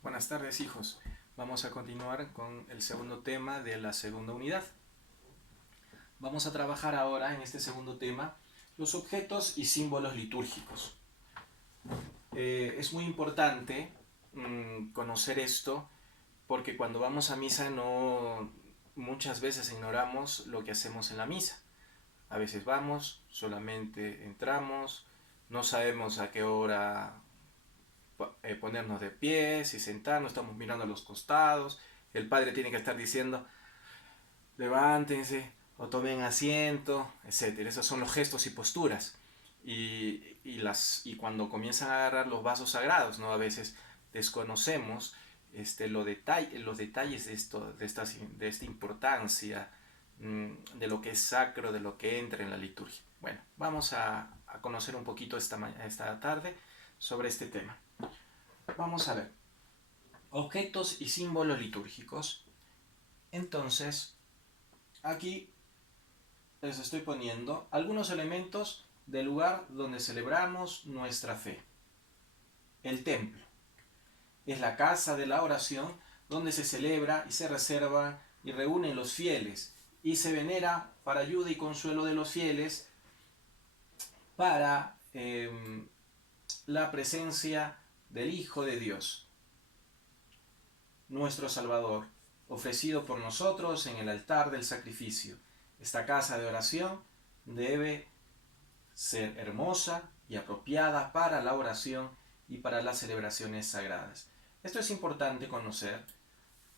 Buenas tardes, hijos. Vamos a continuar con el segundo tema de la segunda unidad. Vamos a trabajar ahora en este segundo tema los objetos y símbolos litúrgicos. Es muy importante conocer esto porque cuando vamos a misa muchas veces ignoramos lo que hacemos en la misa. A veces vamos, solamente entramos, no sabemos a qué hora ponernos de pie, si sentarnos, estamos mirando a los costados. El padre tiene que estar diciendo, levántense o tomen asiento, etcétera. Esos son los gestos y posturas. Y cuando comienzan a agarrar los vasos sagrados, ¿no? A veces desconocemos los detalles de esta importancia, de lo que es sacro, de lo que entra en la liturgia. Bueno, vamos a conocer un poquito esta tarde sobre este tema. Vamos a ver, objetos y símbolos litúrgicos. Entonces, aquí les estoy poniendo algunos elementos del lugar donde celebramos nuestra fe. El templo es la casa de la oración donde se celebra y se reserva y reúnen los fieles y se venera para ayuda y consuelo de los fieles para la presencia del Hijo de Dios, nuestro Salvador, ofrecido por nosotros en el altar del sacrificio. Esta casa de oración debe ser hermosa y apropiada para la oración y para las celebraciones sagradas. Esto es importante conocer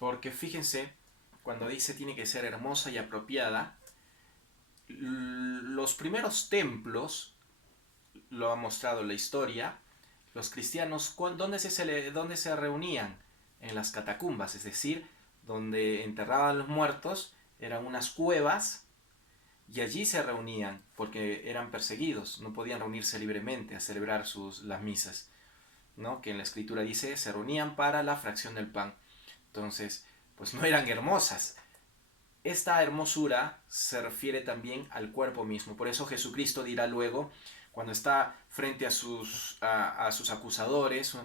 porque fíjense, cuando dice tiene que ser hermosa y apropiada, los primeros templos, lo ha mostrado la historia, los cristianos, ¿dónde se reunían? En las catacumbas, es decir, donde enterraban los muertos, eran unas cuevas y allí se reunían porque eran perseguidos, no podían reunirse libremente a celebrar las misas, ¿no? Que en la escritura dice se reunían para la fracción del pan. Entonces, pues no eran hermosas. Esta hermosura se refiere también al cuerpo mismo. Por eso Jesucristo dirá luego, cuando está frente a sus acusadores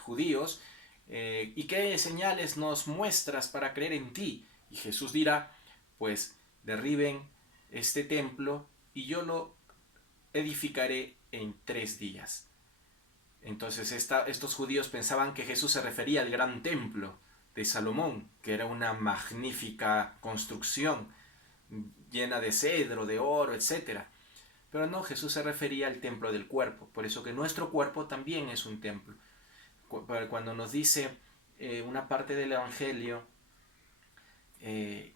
judíos, ¿y qué señales nos muestras para creer en ti? Y Jesús dirá, pues derriben este templo y yo lo edificaré en 3 días. Entonces estos judíos pensaban que Jesús se refería al gran templo de Salomón, que era una magnífica construcción llena de cedro, de oro, etcétera. Pero no, Jesús se refería al templo del cuerpo, por eso que nuestro cuerpo también es un templo. Cuando nos dice una parte del Evangelio,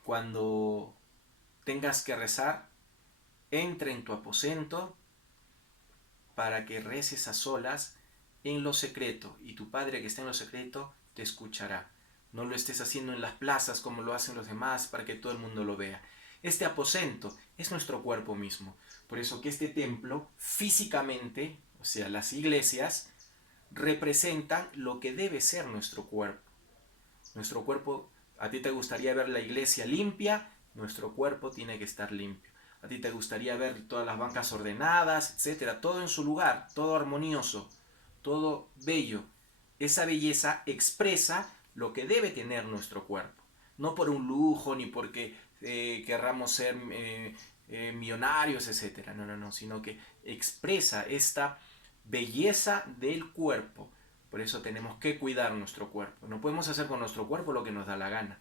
cuando tengas que rezar, entra en tu aposento para que reces a solas en lo secreto, y tu Padre que está en lo secreto te escuchará. No lo estés haciendo en las plazas como lo hacen los demás para que todo el mundo lo vea. Este aposento es nuestro cuerpo mismo. Por eso que este templo físicamente, o sea, las iglesias, representan lo que debe ser nuestro cuerpo. Nuestro cuerpo, a ti te gustaría ver la iglesia limpia, nuestro cuerpo tiene que estar limpio. A ti te gustaría ver todas las bancas ordenadas, etcétera, todo en su lugar, todo armonioso, todo bello. Esa belleza expresa lo que debe tener nuestro cuerpo. No por un lujo ni porque querramos ser millonarios, etcétera. No, no, no, sino que expresa esta belleza del cuerpo. Por eso tenemos que cuidar nuestro cuerpo. No podemos hacer con nuestro cuerpo lo que nos da la gana.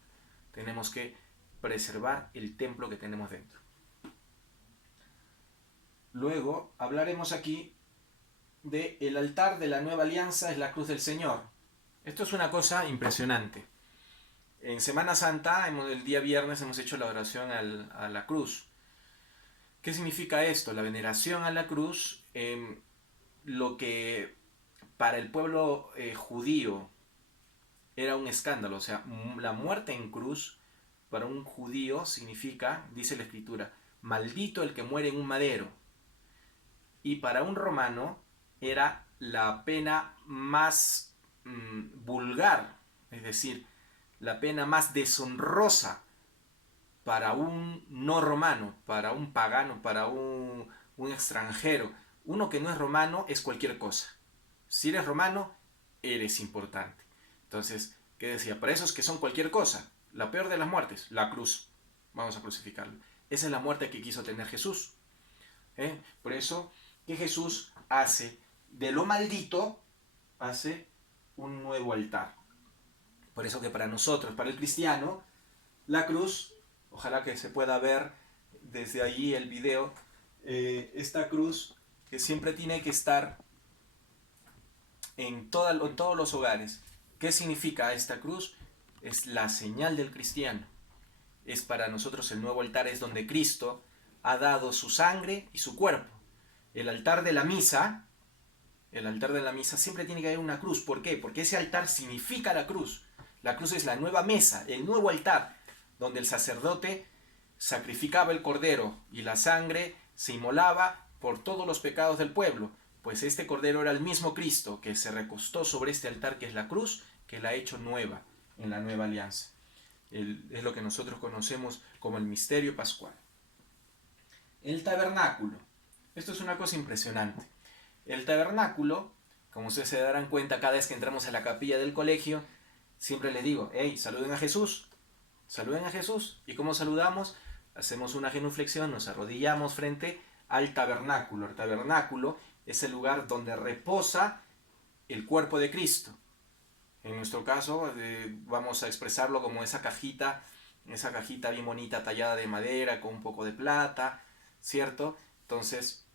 Tenemos que preservar el templo que tenemos dentro. Luego hablaremos aquí de el altar de la nueva alianza es la cruz del Señor. Esto es una cosa impresionante. En Semana Santa, el día viernes, hemos hecho la oración a la cruz. ¿Qué significa esto? La veneración a la cruz, lo que para el pueblo judío era un escándalo. O sea, la muerte en cruz para un judío significa, dice la escritura, maldito el que muere en un madero. Y para un romano era la pena más vulgar, es decir, la pena más deshonrosa para un no romano, para un pagano, para un extranjero. Uno que no es romano es cualquier cosa. Si eres romano, eres importante. Entonces, ¿qué decía? Para esos que son cualquier cosa, la peor de las muertes, la cruz. Vamos a crucificarlo. Esa es la muerte que quiso tener Jesús. Por eso que Jesús hace de lo maldito, hace un nuevo altar. Por eso que para nosotros, para el cristiano, la cruz, ojalá que se pueda ver desde allí el video, esta cruz que siempre tiene que estar en todos los hogares. ¿Qué significa esta cruz? Es la señal del cristiano. Es para nosotros el nuevo altar, es donde Cristo ha dado su sangre y su cuerpo. El altar de la misa siempre tiene que haber una cruz. ¿Por qué? Porque ese altar significa la cruz. La cruz es la nueva mesa, el nuevo altar, donde el sacerdote sacrificaba el cordero y la sangre se inmolaba por todos los pecados del pueblo. Pues este cordero era el mismo Cristo que se recostó sobre este altar que es la cruz, que la ha hecho nueva en la nueva alianza. Es lo que nosotros conocemos como el misterio pascual. El tabernáculo. Esto es una cosa impresionante. El tabernáculo, como ustedes se darán cuenta cada vez que entramos a la capilla del colegio, siempre les digo, hey, saluden a Jesús. Saluden a Jesús. ¿Y cómo saludamos? Hacemos una genuflexión, nos arrodillamos frente al tabernáculo. El tabernáculo es el lugar donde reposa el cuerpo de Cristo. En nuestro caso, vamos a expresarlo como esa cajita bien bonita tallada de madera con un poco de plata, ¿cierto? Entonces,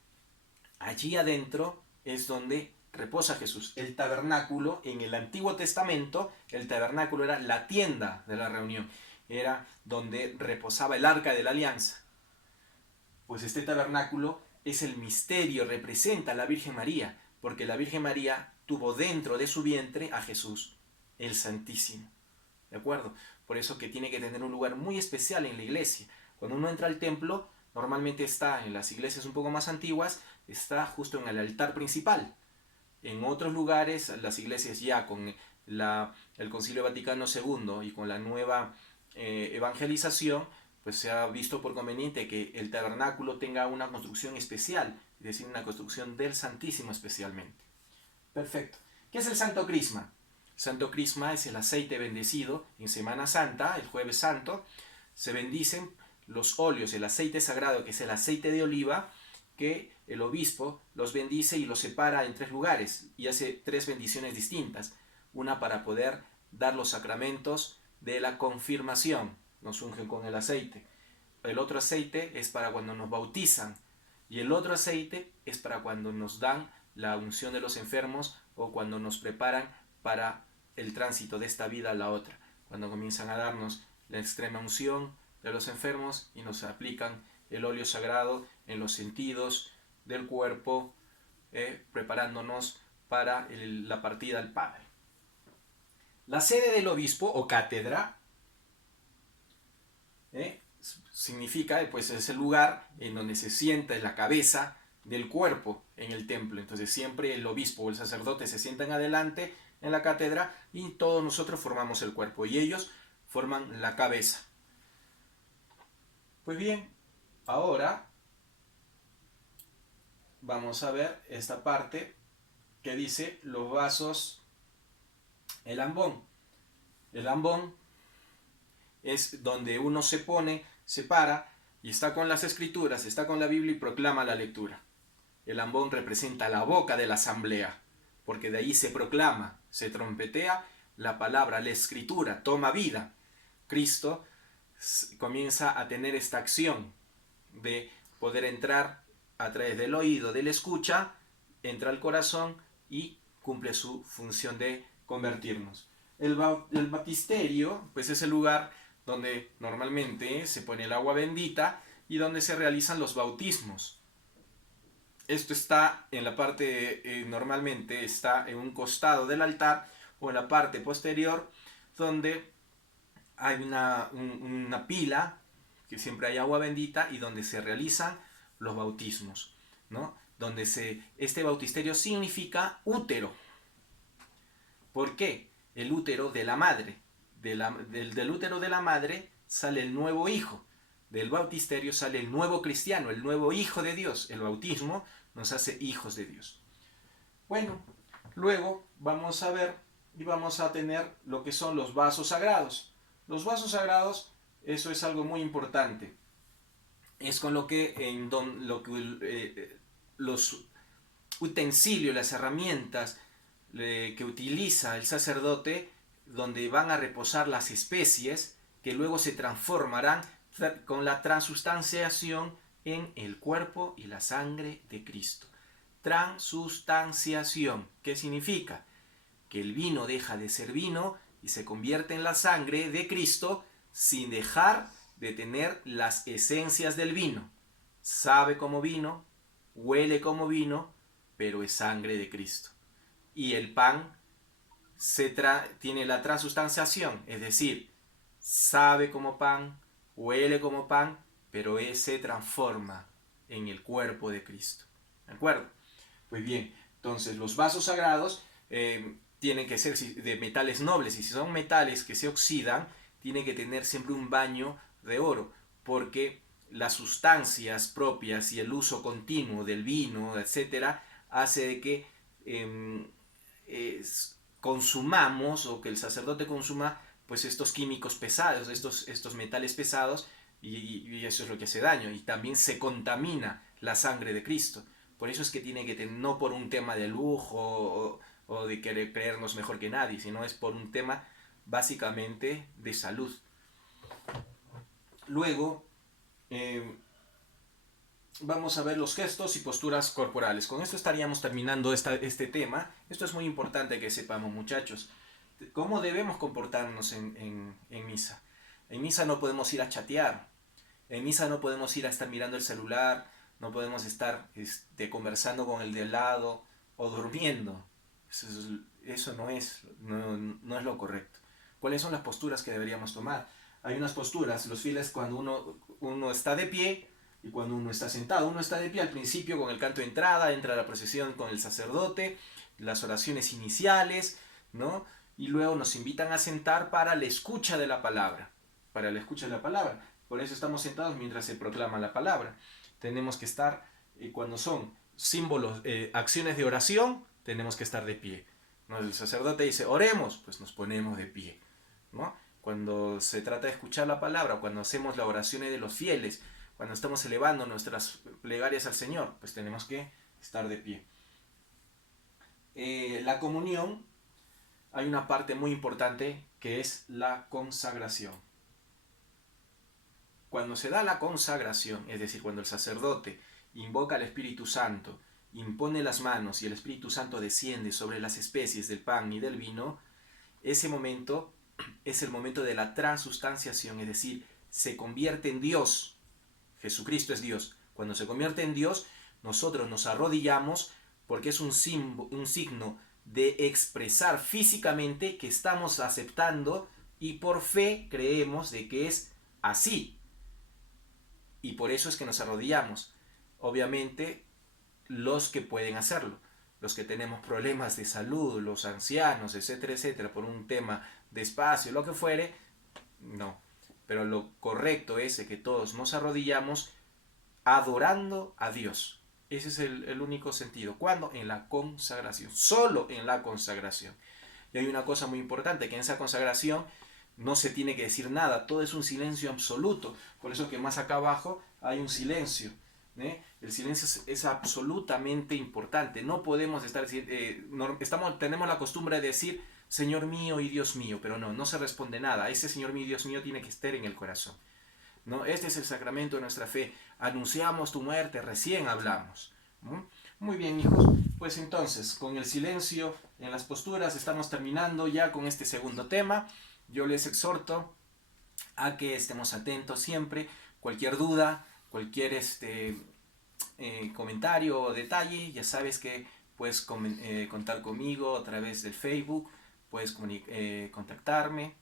allí adentro es donde reposa Jesús. El tabernáculo, en el Antiguo Testamento, el tabernáculo era la tienda de la reunión. Era donde reposaba el arca de la alianza. Pues este tabernáculo es el misterio, representa a la Virgen María, porque la Virgen María tuvo dentro de su vientre a Jesús, el Santísimo. ¿De acuerdo? Por eso que tiene que tener un lugar muy especial en la iglesia. Cuando uno entra al templo, normalmente está en las iglesias un poco más antiguas, está justo en el altar principal. En otros lugares, las iglesias ya con el Concilio Vaticano II y con la nueva evangelización, pues se ha visto por conveniente que el tabernáculo tenga una construcción especial, es decir, una construcción del Santísimo especialmente. Perfecto. ¿Qué es el Santo Crisma? El Santo Crisma es el aceite bendecido en Semana Santa, el Jueves Santo. Se bendicen los óleos, el aceite sagrado, que es el aceite de oliva, que el obispo los bendice y los separa en 3 lugares y hace 3 bendiciones distintas. Una para poder dar los sacramentos de la confirmación, nos ungen con el aceite. El otro aceite es para cuando nos bautizan y el otro aceite es para cuando nos dan la unción de los enfermos o cuando nos preparan para el tránsito de esta vida a la otra, cuando comienzan a darnos la extrema unción de los enfermos y nos aplican el óleo sagrado en los sentidos del cuerpo, preparándonos para la partida al Padre. La sede del obispo o cátedra significa, pues es el lugar en donde se sienta la cabeza del cuerpo en el templo. Entonces siempre el obispo o el sacerdote se sientan adelante en la cátedra y todos nosotros formamos el cuerpo y ellos forman la cabeza. Pues bien, ahora vamos a ver esta parte que dice los vasos, el ambón. El ambón es donde uno se pone, se para y está con las escrituras, está con la Biblia y proclama la lectura. El ambón representa la boca de la asamblea, porque de ahí se proclama, se trompetea la palabra, la escritura, toma vida. Cristo comienza a tener esta acción de poder entrar a través del oído, de la escucha, entra al corazón y cumple su función de convertirnos. El baptisterio, pues es el lugar donde normalmente se pone el agua bendita y donde se realizan los bautismos. Esto está en la parte, normalmente está en un costado del altar o en la parte posterior donde hay una pila, que siempre hay agua bendita y donde se realizan los bautismos, ¿no? Donde este bautisterio significa útero. ¿Por qué? El útero de la madre. Del útero de la madre sale el nuevo hijo. Del bautisterio sale el nuevo cristiano, el nuevo hijo de Dios. El bautismo nos hace hijos de Dios. Bueno, luego vamos a ver y vamos a tener lo que son los vasos sagrados. Los vasos sagrados, eso es algo muy importante. Es con lo que, los utensilios, las herramientas que utiliza el sacerdote, donde van a reposar las especies que luego se transformarán con la transustanciación en el cuerpo y la sangre de Cristo. Transustanciación, ¿qué significa? Que el vino deja de ser vino y se convierte en la sangre de Cristo sin dejar de tener las esencias del vino. Sabe como vino, huele como vino, pero es sangre de Cristo. Y el pan tiene la transustanciación, es decir, sabe como pan, huele como pan, pero se transforma en el cuerpo de Cristo. ¿De acuerdo? Pues bien, entonces los vasos sagrados tienen que ser de metales nobles, y si son metales que se oxidan, tiene que tener siempre un baño de oro, porque las sustancias propias y el uso continuo del vino, etcétera, hace de que consumamos, o que el sacerdote consuma, pues estos químicos pesados, estos metales pesados, y eso es lo que hace daño, y también se contamina la sangre de Cristo. Por eso es que tiene que tener, no por un tema de lujo o de querer creernos mejor que nadie, sino es por un tema básicamente de salud. Luego, vamos a ver los gestos y posturas corporales. Con esto estaríamos terminando este tema. Esto es muy importante que sepamos, muchachos. ¿Cómo debemos comportarnos en misa? En misa no podemos ir a chatear. En misa no podemos ir a estar mirando el celular. No podemos estar conversando con el de al lado o durmiendo. Eso no es lo correcto. ¿Cuáles son las posturas que deberíamos tomar? Hay unas posturas, los fieles, cuando uno está de pie y cuando uno está sentado. Uno está de pie al principio con el canto de entrada, entra a la procesión con el sacerdote, las oraciones iniciales, ¿no? Y luego nos invitan a sentar para la escucha de la palabra. Para la escucha de la palabra. Por eso estamos sentados mientras se proclama la palabra. Tenemos que estar, cuando son símbolos, acciones de oración, tenemos que estar de pie, ¿no? El sacerdote dice, oremos, pues nos ponemos de pie, ¿no? Cuando se trata de escuchar la palabra, cuando hacemos las oraciones de los fieles, cuando estamos elevando nuestras plegarias al Señor, pues tenemos que estar de pie. La comunión, hay una parte muy importante que es la consagración. Cuando se da la consagración, es decir, cuando el sacerdote invoca al Espíritu Santo, impone las manos y el Espíritu Santo desciende sobre las especies del pan y del vino, ese momento es el momento de la transustanciación, es decir, se convierte en Dios. Jesucristo es Dios. Cuando se convierte en Dios, nosotros nos arrodillamos porque es un signo de expresar físicamente que estamos aceptando y por fe creemos de que es así. Y por eso es que nos arrodillamos. Obviamente, los que pueden hacerlo, los que tenemos problemas de salud, los ancianos, etcétera, etcétera, por un tema de espacio, lo que fuere, no. Pero lo correcto es que todos nos arrodillamos adorando a Dios. Ese es el único sentido. ¿Cuándo? En la consagración. Solo en la consagración. Y hay una cosa muy importante, que en esa consagración no se tiene que decir nada. Todo es un silencio absoluto. Por eso que más acá abajo hay un silencio. El silencio es absolutamente importante. No podemos estar... tenemos la costumbre de decir Señor mío y Dios mío, pero no se responde nada. Ese Señor mío y Dios mío tiene que estar en el corazón, ¿no? Este es el sacramento de nuestra fe. Anunciamos tu muerte, recién hablamos. Muy bien, hijos. Pues entonces, con el silencio en las posturas, estamos terminando ya con este segundo tema. Yo les exhorto a que estemos atentos siempre. Cualquier duda, cualquier comentario o detalle, ya sabes que puedes contar conmigo a través del Facebook, puedes contactarme,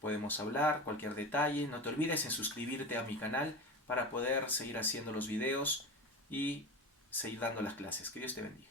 podemos hablar, cualquier detalle. No te olvides en suscribirte a mi canal para poder seguir haciendo los videos y seguir dando las clases. Que Dios te bendiga.